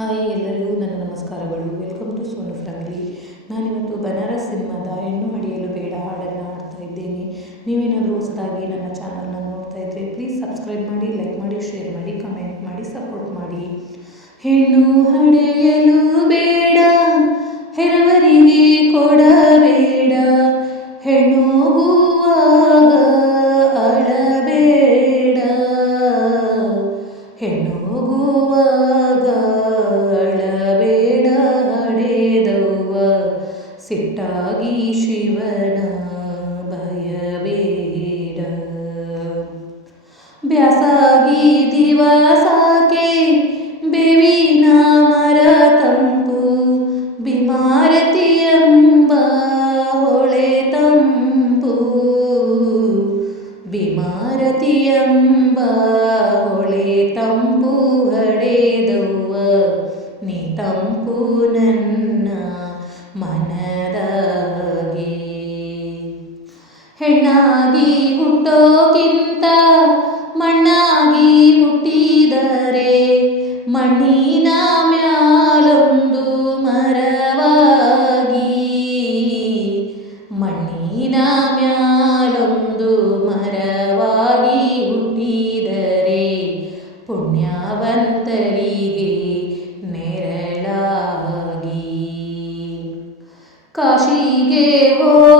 Hi ಎಲ್ಲರಿಗೂ ನನ್ನ ನಮಸ್ಕಾರಗಳು. ವೆಲ್ಕಮ್ ಟು ಸೋನು ಫ್ಯಾಮಿಲಿ ನಾನಿವತ್ತು ಬನಾರಸ್ ಸಿನಿಮಾದ ಹೆಣ್ಣು ಮಡಿಯಲು ಬೇಡ ಹಾಡನ್ನು ಹಾಡ್ತಾ ಇದ್ದೇನೆ. ನೀವೇನಾದರೂ ಹೊಸದಾಗಿ ನನ್ನ ಚಾನಲ್ನ ನೋಡ್ತಾ ಇದ್ದರೆ ಪ್ಲೀಸ್ ಸಬ್ಸ್ಕ್ರೈಬ್ ಮಾಡಿ ಲೈಕ್ ಮಾಡಿ ಶೇರ್ ಮಾಡಿ ಕಮೆಂಟ್ ಮಾಡಿ ಸಪೋರ್ಟ್ ಮಾಡಿ. ಹೆಣ್ಣು ಹಡೆಯಲು ಸಿಟ್ಟಾಗಿ ಶಿವನ ಭಯಬೇಡ. ಬ್ಯಾಸಾಗಿ ದಿವಸಕ್ಕೆ ಬೇವಿನ ಮರ ತಂಪು, ಬಿಮಾರತಿ ಎಂಬ ಹೊಳೆ ತಂಪು, ಬಿಮಾರತಿ ಎಂಬ ಹೊಳೆ ತಂಪು ಹಡೆದವ್ವ, ನೀ ತಂಪು ನನ್ನ ಹೆಣ್ಣಾಗಿ ಹುಟ್ಟೋಕ್ಕಿಂತ ಮಣ್ಣಾಗಿ ಹುಟ್ಟಿದರೆ ಮಣ್ಣಿನ ಮ್ಯಾಲೊಂದು ಮರವಾಗಿ. ಮಣ್ಣಿನ ಮ್ಯಾಲೊಂದು ಮರವಾಗಿ ಹುಟ್ಟಿದರೆ ಪುಣ್ಯವಂತರಿಗೆ ನೆರಳಾಗಿ. ಕಾಶಿಗೆ ಹೋಗೋಕೆ